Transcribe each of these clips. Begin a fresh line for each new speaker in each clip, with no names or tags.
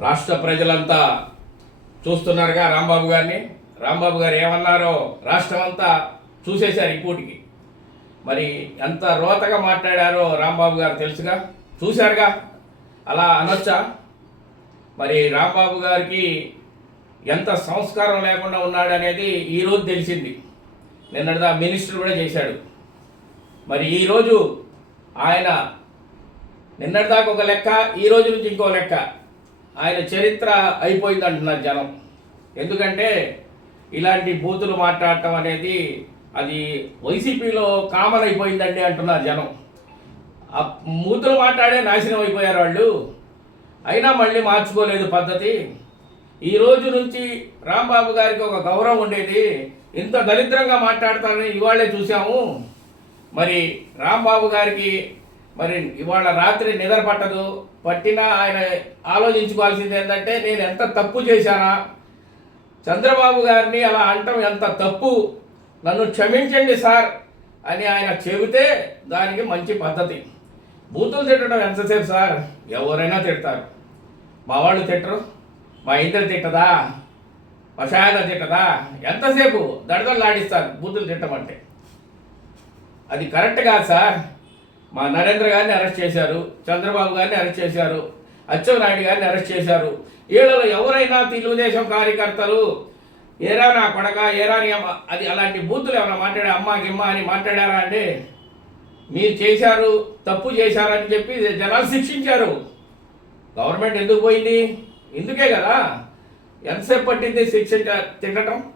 రాష్ట్ర ప్రజలంతా చూస్తున్నారుగా రాంబాబు గారిని. రాంబాబు గారు ఏమన్నారో రాష్ట్రం అంతా చూసేశారు ఇప్పటికి. మరి ఎంత రోతగా మాట్లాడారో రాంబాబు గారు తెలుసుగా? చూశారుగా? అలా అనొచ్చా? మరి రాంబాబు గారికి ఎంత సంస్కారం లేకుండా ఉన్నాడనేది ఈరోజు తెలిసింది. నిన్నటిదా మినిస్టర్ కూడా చేశాడు. మరి ఈరోజు ఆయన నిన్నటిదాకా ఒక లెక్క ఈ రోజు నుంచి ఇంకో లెక్క. ఆయన చరిత్ర అయిపోయింది అంటున్నారు జనం. ఎందుకంటే ఇలాంటి బూతులు మాట్లాడటం అనేది అది వైసీపీలో కామన్ అయిపోయిందండి అంటున్నారు జనం. ఆ మూతులు మాట్లాడే నాశనం అయిపోయారు వాళ్ళు. అయినా మళ్ళీ మార్చుకోలేదు పద్ధతి. ఈ రోజు నుంచి రాంబాబు గారికి ఒక గౌరవం ఉండేది. ఇంత దరిద్రంగా మాట్లాడతారని ఇవాళే చూసాము మరి రాంబాబు గారికి మరి ఇవాళ రాత్రి నిద్ర పట్టదు. పట్టినా ఆయన ఆలోచించుకోవాల్సింది ఏంటంటే నేను ఎంత తప్పు చేశానా? చంద్రబాబు గారిని అలా అంటం ఎంత తప్పు? నన్ను క్షమించండి సార్ అని ఆయన చెబితే దానికి మంచి పద్ధతి. బూతులు తిట్టడం ఎంతసేపు సార్? ఎవరైనా తిడతారు. మా వాళ్ళు తిట్టరు. మా ఇద్దరు తిట్టదా? మా షాయన తిట్టదా? ఎంతసేపు దడదలు ఆడిస్తారు బూతులు తిట్టమంటే? అది కరెక్ట్ కాదు సార్. మా నరేంద్ర గారిని అరెస్ట్ చేశారు చంద్రబాబు గారిని అరెస్ట్ చేశారు అచ్చెన్నాయుడు గారిని అరెస్ట్ చేశారు. వీళ్ళలో ఎవరైనా తెలుగుదేశం కార్యకర్తలు ఏరా నా కొడక ఏరా అమ్మ అది అలాంటి బూతులు ఏమైనా మాట్లాడే అమ్మ గిమ్మ అని మాట్లాడారా అండి? మీరు చేశారు తప్పు చేశారని చెప్పి జనాలు శిక్షించారు. గవర్నమెంట్ ఎందుకు పోయింది? ఎందుకే కదా? ఎంతసేపు పట్టింది శిక్ష తిట్టడం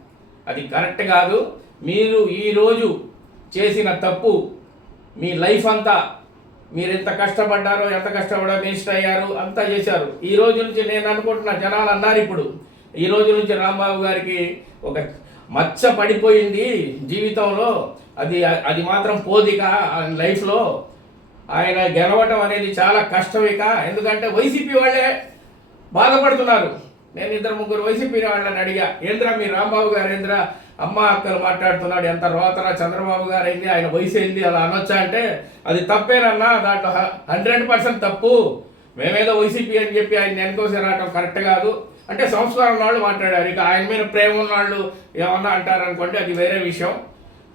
అది కరెక్ట్ కాదు. మీరు ఈరోజు చేసిన తప్పు మీ లైఫ్ అంతా మీరు ఎంత కష్టపడ్డారో ఎంత కష్టపడారో మినిస్టర్ అయ్యారు అంతా చేశారు. ఈ రోజు నుంచి నేను అనుకుంటున్నా జనాలు అన్నారు ఇప్పుడు. ఈ రోజు నుంచి రాంబాబు గారికి ఒక మచ్చ పడిపోయింది జీవితంలో. అది అది మాత్రం పోదిక ఆయన లైఫ్లో. ఆయన గెలవటం అనేది చాలా కష్టం ఎందుకంటే వైసీపీ వాళ్ళే బాధపడుతున్నారు. నేను ఇద్దరు ముగ్గురు వైసీపీ వాళ్ళని అడిగా ఏంద్రా మీ రాంబాబు గారు ఏంద్రా అమ్మ అక్కలు మాట్లాడుతున్నాడు ఎంత రోతన చంద్రబాబు గారు అయింది ఆయన వయసు అయింది అలా అనొచ్చా? అంటే అది తప్పేనన్నా దాంట్లో హండ్రెడ్ పర్సెంట్ తప్పు. మేమేదో వైసీపీ అని చెప్పి ఆయన వెనుకోసి రావటం కరెక్ట్ కాదు. అంటే సంస్కారం వాళ్ళు మాట్లాడారు. ఇక ఆయన మీద ప్రేమ ఉన్నవాళ్ళు ఏమన్నా అంటారనుకోండి అది వేరే విషయం.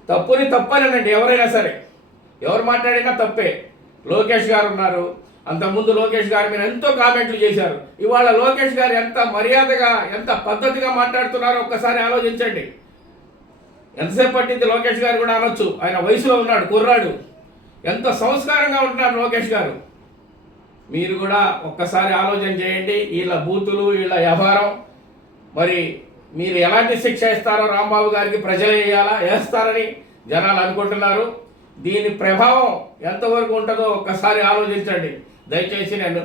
తప్పుని తప్పలేనండి ఎవరైనా సరే. ఎవరు మాట్లాడినా తప్పే. లోకేష్ గారు ఉన్నారు అంతకుముందు లోకేష్ గారు మీద ఎంతో కామెంట్లు చేశారు. ఇవాళ లోకేష్ గారు ఎంత మర్యాదగా ఎంత పద్ధతిగా మాట్లాడుతున్నారో ఒక్కసారి ఆలోచించండి. ఎంతసేపు పట్టింది లోకేష్ గారు కూడా అనొచ్చు. ఆయన వయసులో ఉన్నాడు కుర్రాడు. ఎంత సంస్కారంగా ఉంటున్నారు లోకేష్ గారు. మీరు కూడా ఒక్కసారి ఆలోచన చేయండి. వీళ్ళ బూతులు వీళ్ళ వ్యవహారం. మరి మీరు ఎలాంటి శిక్ష ఇస్తారో రాంబాబు గారికి ప్రజలు వేయాలా వేస్తారని జనాలు అనుకుంటున్నారు. దీని ప్రభావం ఎంతవరకు ఉంటుందో ఒక్కసారి ఆలోచించండి. దయచేసి నేను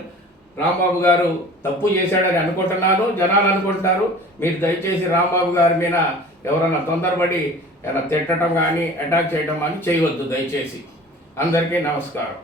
రాంబాబు గారు తప్పు చేశాడని అనుకుంటున్నాను జనాలు అనుకుంటున్నారు. మీరు దయచేసి రాంబాబు గారి మీద ఎవరన్నా తొందరపడి ఏమైనా తిట్టడం కానీ అటాక్ చేయడం కానీ చేయవద్దు దయచేసి. అందరికీ నమస్కారం.